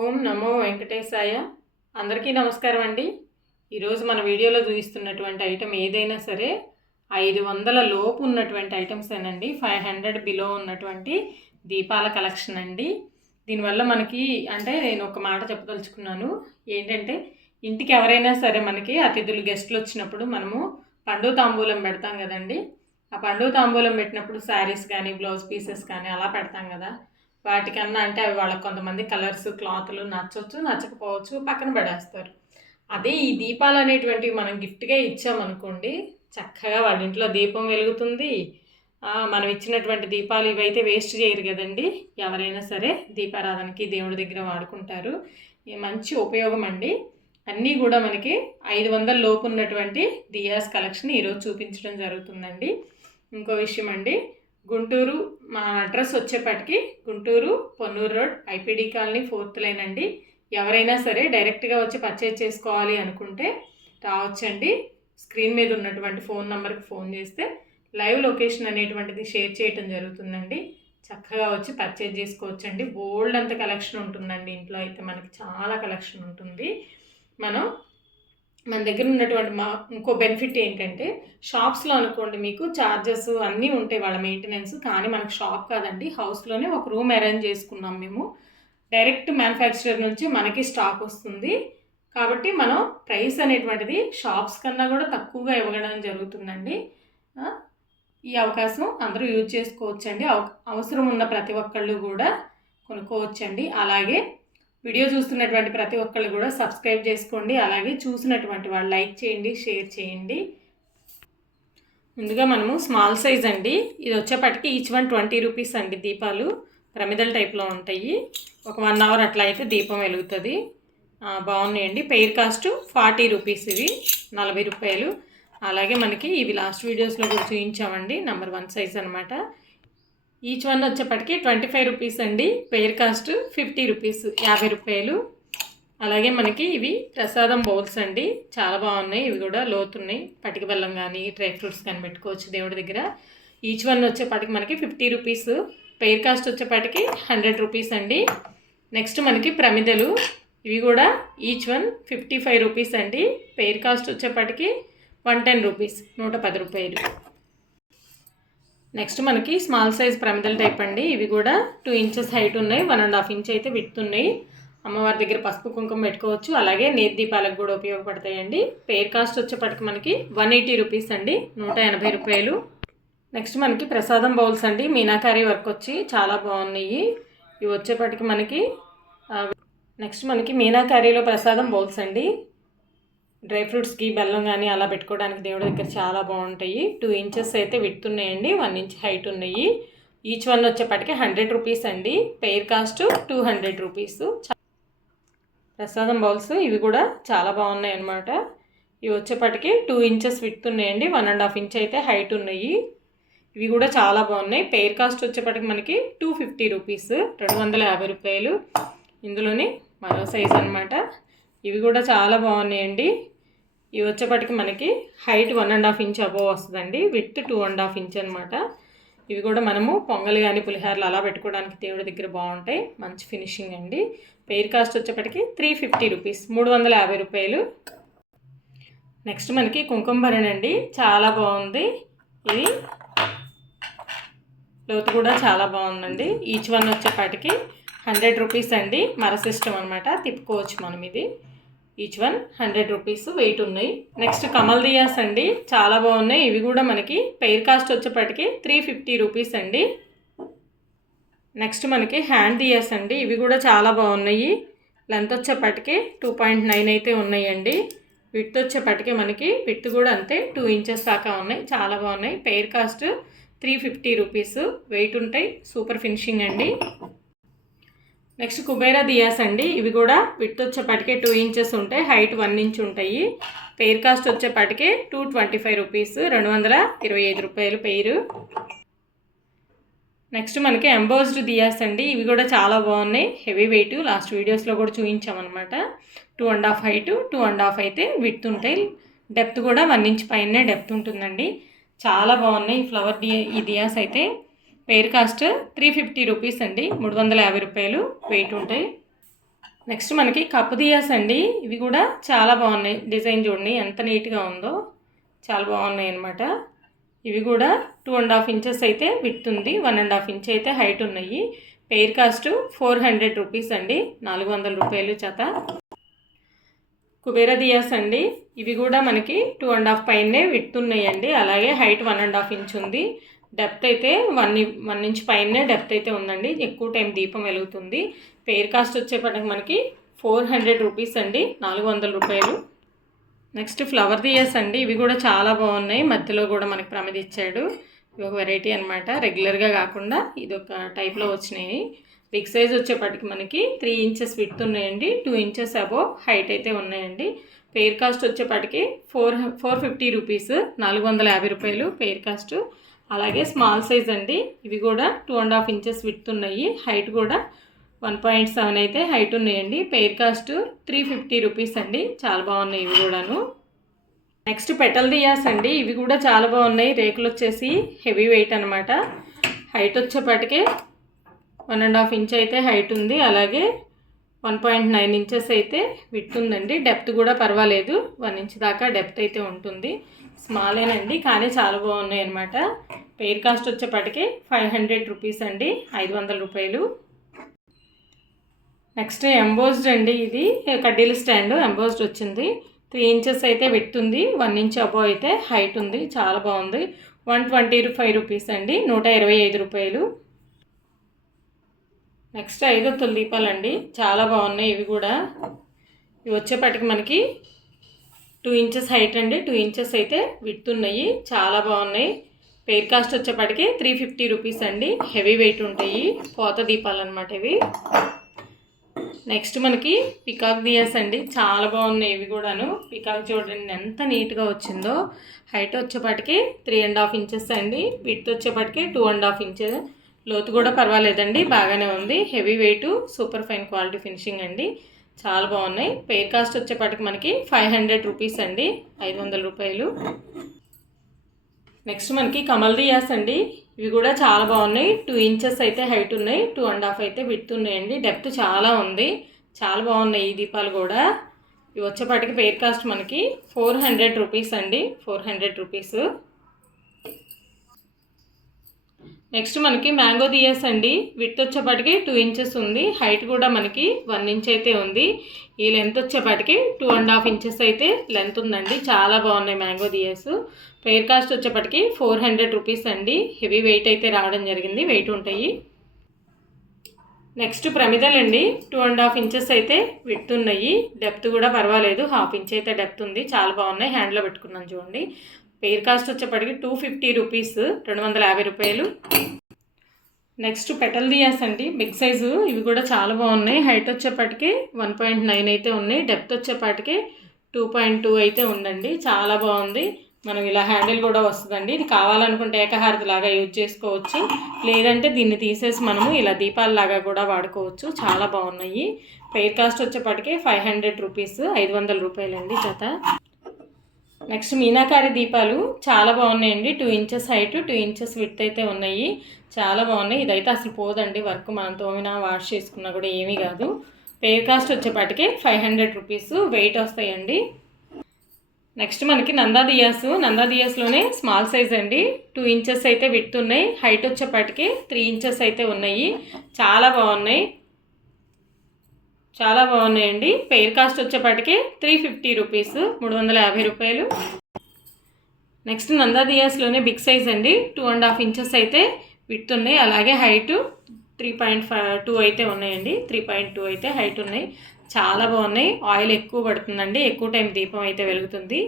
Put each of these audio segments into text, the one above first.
ఓం నమో వెంకటేశాయ. అందరికీ నమస్కారం అండి. ఈరోజు మన వీడియోలో చూపిస్తున్నటువంటి ఐటెం ఏదైనా సరే ఐదు వందల లోపు ఉన్నటువంటి ఐటమ్స్ ఏనండి ఫైవ్ హండ్రెడ్ బిలో ఉన్నటువంటి దీపాల కలెక్షన్ అండి. దీనివల్ల మనకి అంటే నేను ఒక మాట చెప్పదలుచుకున్నాను. ఏంటంటే ఇంటికి ఎవరైనా సరే మనకి అతిథులు గెస్ట్లు వచ్చినప్పుడు మనము పండు తాంబూలం పెడతాం కదండి. ఆ పండు తాంబూలం పెట్టినప్పుడు శారీస్ కానీ బ్లౌజ్ పీసెస్ కానీ అలా పెడతాం కదా. వాటికన్నా అంటే అవి వాళ్ళకి కొంతమంది కలర్స్ క్లాత్లు నచ్చవచ్చు నచ్చకపోవచ్చు పక్కన పడేస్తారు. అదే ఈ దీపాలు అనేటువంటివి మనం గిఫ్ట్గా ఇచ్చామనుకోండి చక్కగా వాళ్ళ ఇంట్లో దీపం వెలుగుతుంది. మనం ఇచ్చినటువంటి దీపాలు ఇవైతే వేస్ట్ చేయరు కదండి. ఎవరైనా సరే దీపారాధనకి దేవుడి దగ్గర వాడుకుంటారు. మంచి ఉపయోగం అండి. అన్నీ కూడా మనకి ఐదు వందల లోపు ఉన్నటువంటి దియాస్ కలెక్షన్ ఈరోజు చూపించడం జరుగుతుందండి. ఇంకో విషయం అండి గుంటూరు మా అడ్రస్ వచ్చేప్పటికి Guntur Ponnur road IPD colony fourth line అండి. ఎవరైనా సరే డైరెక్ట్గా వచ్చి పర్చేజ్ చేసుకోవాలి అనుకుంటే రావచ్చండి. స్క్రీన్ మీద ఉన్నటువంటి ఫోన్ నెంబర్కి ఫోన్ చేస్తే లైవ్ లొకేషన్ అనేటువంటిది షేర్ చేయటం జరుగుతుందండి. చక్కగా వచ్చి పర్చేజ్ చేసుకోవచ్చండి. బోల్డ్ అంత కలెక్షన్ ఉంటుందండి. ఇంట్లో అయితే మనకి చాలా కలెక్షన్ ఉంటుంది. మనం మన దగ్గర ఉన్నటువంటి మా ఇంకో బెనిఫిట్ ఏంటంటే షాప్స్లో అనుకోండి మీకు ఛార్జెస్ అన్నీ ఉంటాయి వాళ్ళ మెయింటెనెన్స్ కానీ మనకు షాప్ కాదండి. హౌస్లోనే ఒక రూమ్ అరేంజ్ చేసుకున్నాం మేము. డైరెక్ట్ మ్యానుఫ్యాక్చరర్ నుంచి మనకి స్టాక్ వస్తుంది. కాబట్టి మనం ప్రైస్ అనేటువంటిది షాప్స్ కన్నా కూడా తక్కువగా ఇవ్వడం జరుగుతుందండి. ఈ అవకాశం అందరూ యూజ్ చేసుకోవచ్చండి. అవసరం ఉన్న ప్రతి ఒక్కళ్ళు కూడా కొనుక్కోవచ్చండి. అలాగే వీడియో చూస్తున్నటువంటి ప్రతి ఒక్కళ్ళు కూడా సబ్స్క్రైబ్ చేసుకోండి. అలాగే చూసినటువంటి వాళ్ళు లైక్ చేయండి షేర్ చేయండి. ముందుగా మనము స్మాల్ సైజ్ అండి. ఇది వచ్చేపటికి ఈచ్ వన్ ట్వంటీ రూపీస్ అండి దీపాలు. ప్రమిదల టైప్లో ఉంటాయి. ఒక వన్ అవర్ అట్లా అయితే దీపం వెలుగుతుంది. బాగున్నాయండి. పెయిర్ కాస్ట్ ఫార్టీ రూపీస్ ఇవి. నలభై రూపాయలు. అలాగే మనకి ఇవి లాస్ట్ వీడియోస్లో కూడా చూపించామండి నెంబర్ వన్ సైజ్ అనమాట ఈచ్ వన్ వచ్చేప్పటికి ట్వంటీ ఫైవ్ రూపీస్ అండి. పెయిర్ కాస్ట్ ఫిఫ్టీ రూపీస్ యాభై రూపాయలు. అలాగే మనకి ఇవి ప్రసాదం బౌల్స్ అండి. చాలా బాగున్నాయి. ఇవి కూడా లోతున్నాయి. పటిక బెల్లం కానీ డ్రై ఫ్రూట్స్ కానీ పెట్టుకోవచ్చు దేవుడి దగ్గర. ఈచ్ వన్ వచ్చేపాటికి మనకి ఫిఫ్టీ రూపీస్. పేర్ కాస్ట్ వచ్చేపాటికి హండ్రెడ్ రూపీస్ అండి. నెక్స్ట్ మనకి ప్రమిదలు. ఇవి కూడా each one fifty five rupees అండి. పెయిర్ కాస్ట్ వచ్చేపాటికి వన్ టెన్ రూపీస్ నూట పది రూపాయలు. నెక్స్ట్ మనకి స్మాల్ సైజ్ ప్రమిదల టైప్ అండి. ఇవి కూడా టూ ఇంచెస్ హైట్ ఉన్నాయి. వన్ అండ్ హాఫ్ ఇంచ్ అయితే విడ్త్ ఉన్నాయి. అమ్మవారి దగ్గర పసుపు కుంకుమ పెట్టుకోవచ్చు. అలాగే నేతి దీపాలకు కూడా ఉపయోగపడతాయండి. పేర్ కాస్ట్ వచ్చేపటికి మనకి వన్ ఎయిటీ రూపీస్ అండి. నూట ఎనభై రూపాయలు. నెక్స్ట్ మనకి ప్రసాదం బౌల్స్ అండి. మీనాకారీ వర్క్ వచ్చి చాలా బాగున్నాయి. ఇవి వచ్చేపటికి మనకి నెక్స్ట్ మనకి మీనాకారీలో ప్రసాదం బౌల్స్ అండి. డ్రై ఫ్రూట్స్కి బెల్లం కానీ అలా పెట్టుకోవడానికి దేవుడి దగ్గర చాలా బాగుంటాయి. టూ ఇంచెస్ అయితే విడుతున్నాయండి. వన్ ఇంచ్ హైట్ ఉన్నాయి. ఈచ్ వన్ వచ్చేపటికి హండ్రెడ్ రూపీస్ అండి. Pair cost two hundred rupees. ప్రసాదం బౌల్స్ ఇవి కూడా చాలా బాగున్నాయి అన్నమాట. ఇవి వచ్చేపటికి టూ ఇంచెస్ విడుతున్నాయండి. వన్ అండ్ హాఫ్ ఇంచ్ అయితే హైట్ ఉన్నాయి. ఇవి కూడా చాలా బాగున్నాయి. పెయిర్ కాస్ట్ వచ్చేపటికి మనకి టూ ఫిఫ్టీ రూపీస్. రెండు వందల యాభై రూపాయలు. ఇందులోని మరో సైజ్ అనమాట ఇవి కూడా చాలా బాగున్నాయండి. ఇవి వచ్చేపటికి మనకి height one and half inch above వస్తుందండి. Width two and half inch అనమాట ఇవి కూడా మనము పొంగల్ కానీ పులిహారలు అలా పెట్టుకోవడానికి దేవుడి దగ్గర బాగుంటాయి. మంచి ఫినిషింగ్ అండి. పెయిర్ కాస్ట్ వచ్చేపటికి త్రీ ఫిఫ్టీ రూపీస్ మూడు వందల యాభై రూపాయలు. నెక్స్ట్ మనకి కుంకుంభరణ్ అండి. చాలా బాగుంది. ఇది లోతు కూడా చాలా బాగుందండి. ఈచ్ వన్ వచ్చేపాటికి హండ్రెడ్ రూపీస్ అండి. మర సిస్టమ్ అనమాట తిప్పుకోవచ్చు మనం ఇది. Each one hundred rupees weight ఉన్నాయి. నెక్స్ట్ కమల్ దియాస్ అండి. చాలా బాగున్నాయి. ఇవి కూడా మనకి పెయిర్ కాస్ట్ వచ్చేపటికి త్రీ ఫిఫ్టీ రూపీస్ అండి. నెక్స్ట్ మనకి హ్యాండ్ దియాస్ అండి. ఇవి కూడా చాలా బాగున్నాయి. లెంత్ వచ్చేపటికి టూ పాయింట్ నైన్ అయితే ఉన్నాయండి. విత్ వచ్చేపటికి మనకి విత్ కూడా అంతే టూ ఇంచెస్ దాకా ఉన్నాయి. చాలా బాగున్నాయి. Pair cost three fifty rupees. Weight ఉంటాయి. సూపర్ ఫినిషింగ్ అండి. నెక్స్ట్ కుబేరా దియాస్ అండి. ఇవి కూడా విత్ వచ్చేపాటికే టూ ఇంచెస్ ఉంటాయి హైట్ వన్ ఇంచ్ ఉంటాయి. పెయిర్ కాస్ట్ వచ్చేపాటికే టూ ట్వంటీ ఫైవ్ రూపీస్ రెండు వందల ఇరవై ఐదు రూపాయలు పెయిరు నెక్స్ట్ మనకి ఎంబోజ్డ్ దియాస్ అండి. ఇవి కూడా చాలా బాగున్నాయి. హెవీ వెయిట్ లాస్ట్ వీడియోస్లో కూడా చూపించామన్నమాట. Two and half height two and half అయితే విత్ ఉంటాయి. డెప్త్ కూడా వన్ ఇంచ్ పైనే డెప్త్ ఉంటుందండి. చాలా బాగున్నాయి. ఫ్లవర్ డి ఈ దియాస్ అయితే. Pair cost three fifty rupees అండి. మూడు వందల యాభై రూపాయలు వెయిట్ ఉంటాయి. నెక్స్ట్ మనకి కప్పు దియాస్ అండి. ఇవి కూడా చాలా బాగున్నాయి. డిజైన్ చూడండి ఎంత నీట్గా ఉందో చాలా బాగున్నాయి అనమాట ఇవి కూడా టూ అండ్ హాఫ్ ఇంచెస్ అయితే విత్ ఉంది. వన్ అండ్ హాఫ్ ఇంచ్ అయితే హైట్ ఉన్నాయి. Pair cost four hundred rupees అండి. నాలుగు వందల రూపాయలు చేత కుబేర దియాస్ అండి. ఇవి కూడా మనకి టూ అండ్ హాఫ్ పైనే విత్ ఉన్నాయండి. అలాగే height one and half inch ఉంది. డెప్త్ అయితే వన్ వన్ ఇంచ్ పైనే డెప్త్ అయితే ఉందండి. ఎక్కువ టైం దీపం వెలుగుతుంది. పేర్ కాస్ట్ వచ్చేపటికి మనకి ఫోర్ హండ్రెడ్ రూపీస్ అండి. నాలుగు వందల రూపాయలు. నెక్స్ట్ ఫ్లవర్ దియర్స్ అండి. ఇవి కూడా చాలా బాగున్నాయి. మధ్యలో కూడా మనకి ప్రమిది ఇచ్చాడు. ఇవి ఒక వెరైటీ అనమాట రెగ్యులర్గా కాకుండా ఇది ఒక టైప్లో వచ్చినాయి. బిగ్ సైజ్ వచ్చేపటికి మనకి త్రీ ఇంచెస్ విత్ ఉన్నాయండి. టూ ఇంచెస్ అబోవ్ హైట్ అయితే ఉన్నాయండి. పేర్ కాస్ట్ వచ్చేపటికి ఫోర్ ఫోర్ ఫిఫ్టీ రూపీస్. నాలుగు వందల యాభై రూపాయలు పేర్ కాస్ట్. అలాగే స్మాల్ సైజ్ అండి. ఇవి కూడా two and half inches width ఉన్నాయి. హైట్ కూడా వన్ పాయింట్ సెవెన్ అయితే హైట్ ఉన్నాయండి. Pair cost three fifty rupees అండి. చాలా బాగున్నాయి ఇవి కూడాను. నెక్స్ట్ పెటల్ దియాస్ అండి. ఇవి కూడా చాలా బాగున్నాయి. రేకులు వచ్చేసి హెవీ వెయిట్ అనమాట హైట్ వచ్చేపాటికే వన్ అండ్ హాఫ్ ఇంచ్ అయితే హైట్ ఉంది. అలాగే వన్ పాయింట్ నైన్ ఇంచెస్ అయితే విత్ ఉందండి. డెప్త్ కూడా పర్వాలేదు. వన్ ఇంచ్ దాకా డెప్త్ అయితే ఉంటుంది. స్మాలేనండి కానీ చాలా బాగున్నాయి అనమాట పెయిర్ కాస్ట్ వచ్చేప్పటికి ఫైవ్ హండ్రెడ్ రూపీస్ అండి ఐదు వందల రూపాయలు. నెక్స్ట్ ఎంబోజ్డ్ అండి ఇది కడ్డీల స్టాండ్ ఎంబోజ్డ్ వచ్చింది. త్రీ ఇంచెస్ అయితే విత్ ఉంది వన్ ఇంచ్ అబో అయితే హైట్ ఉంది చాలా బాగుంది. వన్ ట్వంటీ ఫైవ్ రూపీస్ అండి నూట ఇరవై ఐదు రూపాయలు. నెక్స్ట్ ఐదు ఒత్తుల దీపాలండి చాలా బాగున్నాయి ఇవి కూడా. ఇవి వచ్చేపటికి మనకి టూ ఇంచెస్ హైట్ అండి. టూ ఇంచెస్ అయితే విత్ ఉన్నాయి. చాలా బాగున్నాయి. పెయిర్ కాస్ట్ వచ్చేపటికి త్రీ ఫిఫ్టీ రూపీస్ అండి. హెవీ వెయిట్ ఉంటాయి. పోత దీపాలు అనమాట ఇవి. నెక్స్ట్ మనకి పికాక్ దియాస్ అండి. చాలా బాగున్నాయి ఇవి కూడాను. పికాక్ చూడండి ఎంత నీట్గా వచ్చిందో. హైట్ వచ్చేపాటికి త్రీ అండ్ హాఫ్ ఇంచెస్ అండి. విత్ వచ్చేపాటికి టూ అండ్ హాఫ్ ఇంచెస్ లోతు కూడా పర్వాలేదండి. బాగానే ఉంది. Heavy weight super fine quality finishing అండి. చాలా బాగున్నాయి. పెయిర్ కాస్ట్ వచ్చేపాటికి మనకి ఫైవ్ హండ్రెడ్ రూపీస్ అండి. ఐదు వందల రూపాయలు. నెక్స్ట్ మనకి కమల్ దియాస్ అండి. ఇవి కూడా చాలా బాగున్నాయి. టూ ఇంచెస్ అయితే హైట్ ఉన్నాయి. టూ అండ్ హాఫ్ అయితే విత్ ఉన్నాయండి. డెప్త్ చాలా ఉంది. చాలా బాగున్నాయి ఈ దీపాలు కూడా. ఇవి వచ్చేపాటికి పేర్ కాస్ట్ మనకి ఫోర్ హండ్రెడ్ రూపీస్ అండి. Four hundred rupees. నెక్స్ట్ మనకి మ్యాంగో దియస్ అండి. విత్ వచ్చేపాటికి టూ ఇంచెస్ ఉంది. హైట్ కూడా మనకి వన్ ఇంచ్ అయితే ఉంది. ఈ లెంత్ వచ్చేపాటికి టూ అండ్ హాఫ్ ఇంచెస్ అయితే లెంత్ ఉందండి. చాలా బాగున్నాయి మ్యాంగో దియస్. పెయిర్ కాస్ట్ వచ్చేప్పటికి ఫోర్ హండ్రెడ్ రూపీస్ అండి. హెవీ వెయిట్ అయితే రావడం జరిగింది. వెయిట్ ఉంటాయి. నెక్స్ట్ ప్రమిదలు అండి. టూ అండ్ హాఫ్ ఇంచెస్ అయితే విత్ ఉన్నాయి. డెప్త్ కూడా పర్వాలేదు. హాఫ్ ఇంచ్ అయితే డెప్త్ ఉంది. చాలా బాగున్నాయి. హ్యాండ్లో పెట్టుకున్నాను చూడండి. పెయిర్ కాస్ట్ వచ్చేప్పటికి టూ ఫిఫ్టీ రూపీస్ రెండు వందల యాభై రూపాయలు. నెక్స్ట్ పెటల్ దియాస్ అండి. బిగ్ సైజు ఇవి కూడా చాలా బాగున్నాయి. హైట్ వచ్చేప్పటికి వన్ పాయింట్ నైన్ అయితే ఉన్నాయి. డెప్త్ వచ్చేపాటికి టూ పాయింట్ టూ అయితే ఉందండి. చాలా బాగుంది. మనం ఇలా హ్యాండిల్ కూడా వస్తుందండి. ఇది కావాలనుకుంటే ఏకహారతి లాగా యూజ్ చేసుకోవచ్చు. లేదంటే దీన్ని తీసేసి మనము ఇలా దీపాలలాగా కూడా వాడుకోవచ్చు. చాలా బాగున్నాయి. పెయిర్ కాస్ట్ వచ్చేప్పటికి ఫైవ్ హండ్రెడ్ రూపీస్ ఐదు వందల రూపాయలండి జత. నెక్స్ట్ మీనాకారి దీపాలు చాలా బాగున్నాయండి. Two inches height two inches width అయితే ఉన్నాయి. చాలా బాగున్నాయి. ఇదైతే అసలు పోదండి. వర్క్ మనం తోమినా వాష్ చేసుకున్నా కూడా ఏమీ కాదు. పే కాస్ట్ వచ్చేపాటికి ఫైవ్ హండ్రెడ్ రూపీస్ వెయిట్ వస్తాయండి. నెక్స్ట్ మనకి నందా దియాస్. నందా దియాస్లోనే స్మాల్ సైజ్ అండి. టూ ఇంచెస్ అయితే విత్ ఉన్నాయి. హైట్ వచ్చేపాటికి త్రీ ఇంచెస్ అయితే ఉన్నాయి. చాలా బాగున్నాయి. చాలా బాగున్నాయండి. పెయిర్ కాస్ట్ వచ్చేపాటికి త్రీ ఫిఫ్టీ రూపీస్ మూడు వందల యాభై రూపాయలు. నెక్స్ట్ నందా దియాస్లోనే బిగ్ సైజ్ అండి. టూ అండ్ హాఫ్ ఇంచెస్ అయితే విత్ ఉన్నాయి. అలాగే height three point five two అయితే ఉన్నాయండి. త్రీ పాయింట్ టూ అయితే హైట్ ఉన్నాయి. చాలా బాగున్నాయి. ఆయిల్ ఎక్కువ పడుతుందండి. ఎక్కువ టైం దీపం అయితే వెలుగుతుంది.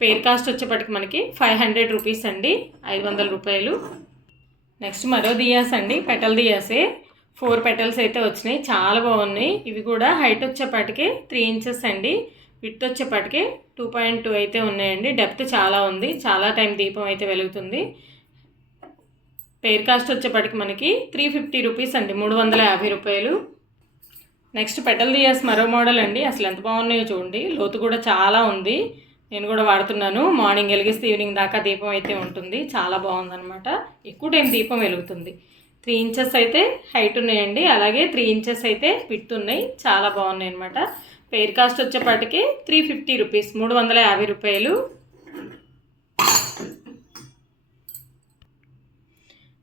పేర్ కాస్ట్ వచ్చేప్పటికి మనకి ఫైవ్ హండ్రెడ్ రూపీస్ అండి. ఐదు వందల రూపాయలు. నెక్స్ట్ మరో దియాస్ అండి. పెటల్ దియాసే. ఫోర్ పెటల్స్ అయితే వచ్చినాయి. చాలా బాగున్నాయి. ఇవి కూడా హైట్ వచ్చేపాటికి త్రీ ఇంచెస్ అండి. విత్ వచ్చేపాటికి టూ పాయింట్ టూ అయితే ఉన్నాయండి. డెప్త్ చాలా ఉంది. చాలా టైం దీపం అయితే వెలుగుతుంది. పేర్ కాస్ట్ వచ్చేపాటికి మనకి త్రీ ఫిఫ్టీ రూపీస్ అండి. మూడు వందల యాభై రూపాయలు. నెక్స్ట్ పెటల్ దియాస్ మరో మోడల్ అండి. అసలు ఎంత బాగున్నాయో చూడండి. లోతు కూడా చాలా ఉంది. నేను కూడా వాడుతున్నాను. మార్నింగ్ వెలిగిస్తే ఈవినింగ్ దాకా దీపం అయితే ఉంటుంది. చాలా బాగుందనమాట ఎక్కువ టైం దీపం వెలుగుతుంది. త్రీ ఇంచెస్ అయితే హైట్ ఉన్నాయండి. అలాగే త్రీ ఇంచెస్ అయితే విత్ ఉన్నాయి. చాలా బాగున్నాయి అనమాట పేర్ కాస్ట్ వచ్చేపాటికి త్రీ ఫిఫ్టీ రూపీస్ మూడు వందల యాభై రూపాయలు.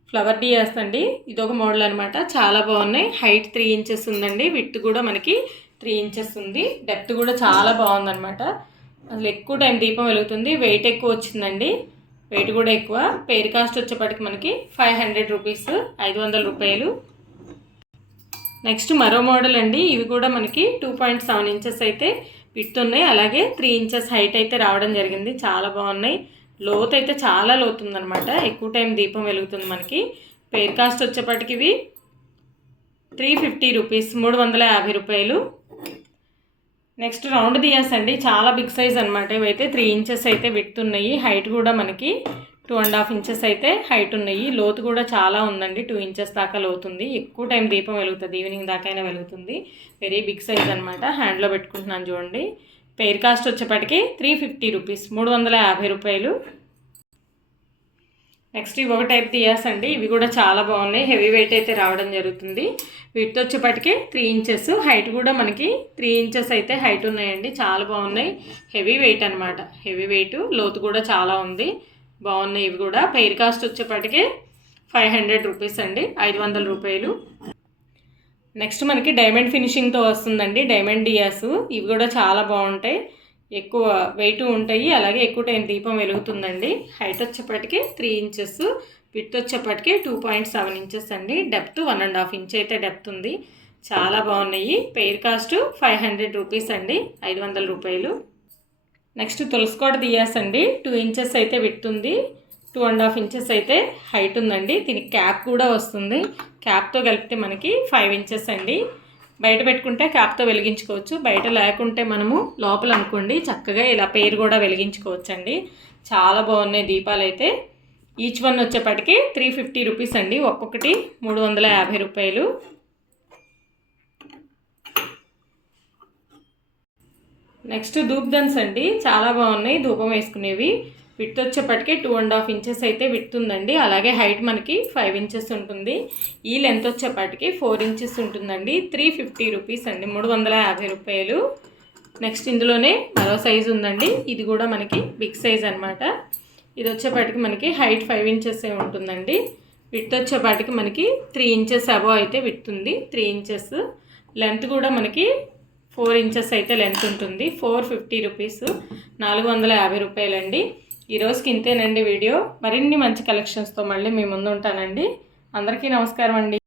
ఫ్లవర్ డియాస్ అండి. ఇది ఒక మోడల్ అనమాట చాలా బాగున్నాయి. హైట్ త్రీ ఇంచెస్ ఉందండి. విత్ కూడా మనకి త్రీ ఇంచెస్ ఉంది. డెప్త్ కూడా చాలా బాగుందన్నమాట. అసలు ఎక్కువ టైం దీపం వెలుగుతుంది. వెయిట్ ఎక్కువ వచ్చిందండి. వెయిట్ కూడా ఎక్కువ. పేరు కాస్ట్ వచ్చేప్పటికి మనకి ఫైవ్ హండ్రెడ్ రూపీస్ ఐదు వందల రూపాయలు. నెక్స్ట్ మరో మోడల్ అండి. ఇవి కూడా మనకి టూ పాయింట్ సెవెన్ ఇంచెస్ అయితే విత్ ఉన్నాయి అలాగే త్రీ ఇంచెస్ హైట్ అయితే రావడం జరిగింది. చాలా బాగున్నాయి. లోత్ అయితే చాలా లోతు ఉందనమాట ఎక్కువ టైం దీపం వెలుగుతుంది మనకి. పేర్ కాస్ట్ వచ్చేప్పటికి ఇవి త్రీ ఫిఫ్టీ రూపీస్ మూడు వందల యాభై రూపాయలు. నెక్స్ట్ రౌండ్ దియాస్ అండి చాలా బిగ్ సైజ్ అనమాట ఇవైతే. త్రీ ఇంచెస్ అయితే విత్ ఉన్నాయి. హైట్ కూడా మనకి టూ అండ్ హాఫ్ ఇంచెస్ అయితే హైట్ ఉన్నాయి. లోతు కూడా చాలా ఉందండి. టూ ఇంచెస్ దాకా లోతుంది. ఎక్కువ టైం దీపం వెలుగుతుంది. ఈవినింగ్ దాకా అయినా వెలుగుతుంది. వెరీ బిగ్ సైజ్ అనమాట హ్యాండ్లో పెట్టుకుంటున్నాను చూడండి. పెయిర్ కాస్ట్ వచ్చేప్పటికి త్రీ ఫిఫ్టీ రూపీస్. మూడు వందల యాభై రూపాయలు. నెక్స్ట్ ఇవి ఒక టైప్ దియాస్ అండి ఇవి కూడా చాలా బాగున్నాయి. హెవీ వెయిట్ అయితే రావడం జరుగుతుంది. వీటితో వచ్చేప్పటికి త్రీ ఇంచెస్. హైట్ కూడా మనకి త్రీ ఇంచెస్ అయితే హైట్ ఉన్నాయండి. చాలా బాగున్నాయి. హెవీ వెయిట్ అనమాట హెవీ వెయిట్. లోతు కూడా చాలా ఉంది. బాగున్నాయి ఇవి కూడా. పెయిర్ కాస్ట్ వచ్చేప్పటికి ఫైవ్ హండ్రెడ్ రూపీస్ అండి. ఐదు వందల రూపాయలు. నెక్స్ట్ మనకి డైమండ్ ఫినిషింగ్తో వస్తుందండి. డైమండ్ డియాస్. ఇవి కూడా చాలా బాగుంటాయి. ఎక్కువ వెయిట్ ఉంటాయి. అలాగే ఎక్కువ టైం దీపం వెలుగుతుందండి. హైట్ వచ్చేప్పటికి త్రీ ఇంచెస్ విత్ వచ్చేప్పటికి టూ పాయింట్ సెవెన్ ఇంచెస్ అండి. Depth one and half inch అయితే డెప్త్ ఉంది. చాలా బాగున్నాయి. Pair cost five hundred rupees అండి. ఐదు వందల రూపాయలు. నెక్స్ట్ తులసికోట దియాస్ అండి. టూ ఇంచెస్ అయితే విత్ ఉంది. టూ అండ్ హాఫ్ ఇంచెస్ అయితే హైట్ ఉందండి. దీనికి క్యాప్ కూడా వస్తుంది. క్యాప్తో కలిపితే మనకి ఫైవ్ ఇంచెస్ అండి. బయట పెట్టుకుంటే క్యాప్తో వెలిగించుకోవచ్చు. బయట లేకుంటే మనము లోపల అనుకోండి చక్కగా ఇలా పేరు కూడా వెలిగించుకోవచ్చు అండి చాలా బాగున్నాయి దీపాలు అయితే. ఈచ్ వన్ వచ్చేప్పటికి త్రీ ఫిఫ్టీ రూపీస్ అండి. ఒక్కొక్కటి మూడు వందల యాభై రూపాయలు. నెక్స్ట్ ధూప్ దన్స్ అండి. చాలా బాగున్నాయి. ధూపం వేసుకునేవి. విత్ వచ్చేప్పటికి టూ అండ్ హాఫ్ ఇంచెస్ అయితే విత్ ఉందండి. అలాగే హైట్ మనకి ఫైవ్ ఇంచెస్ ఉంటుంది. ఈ లెంత్ వచ్చేప్పటికి ఫోర్ ఇంచెస్ ఉంటుందండి. త్రీ ఫిఫ్టీ రూపీస్ అండి. మూడు వందల యాభై రూపాయలు. నెక్స్ట్ ఇందులోనే మరో సైజు ఉందండి. ఇది కూడా మనకి బిగ్ సైజ్ అనమాట ఇది వచ్చేపాటికి మనకి హైట్ ఫైవ్ ఇంచెస్ ఉంటుందండి. విత్ వచ్చేపాటికి మనకి త్రీ ఇంచెస్ అబో అయితే విత్ ఉంది. త్రీ ఇంచెస్ లెంత్ కూడా మనకి ఫోర్ ఇంచెస్ అయితే లెంత్ ఉంటుంది. ఫోర్ ఫిఫ్టీ రూపీస్ నాలుగు వందల యాభై రూపాయలండి. ఈరోజుకి ఇంతేనండి వీడియో. మరిన్ని మంచి కలెక్షన్స్తో మళ్ళీ మీ ముందు ఉంటానండి అందరికీ నమస్కారం అండి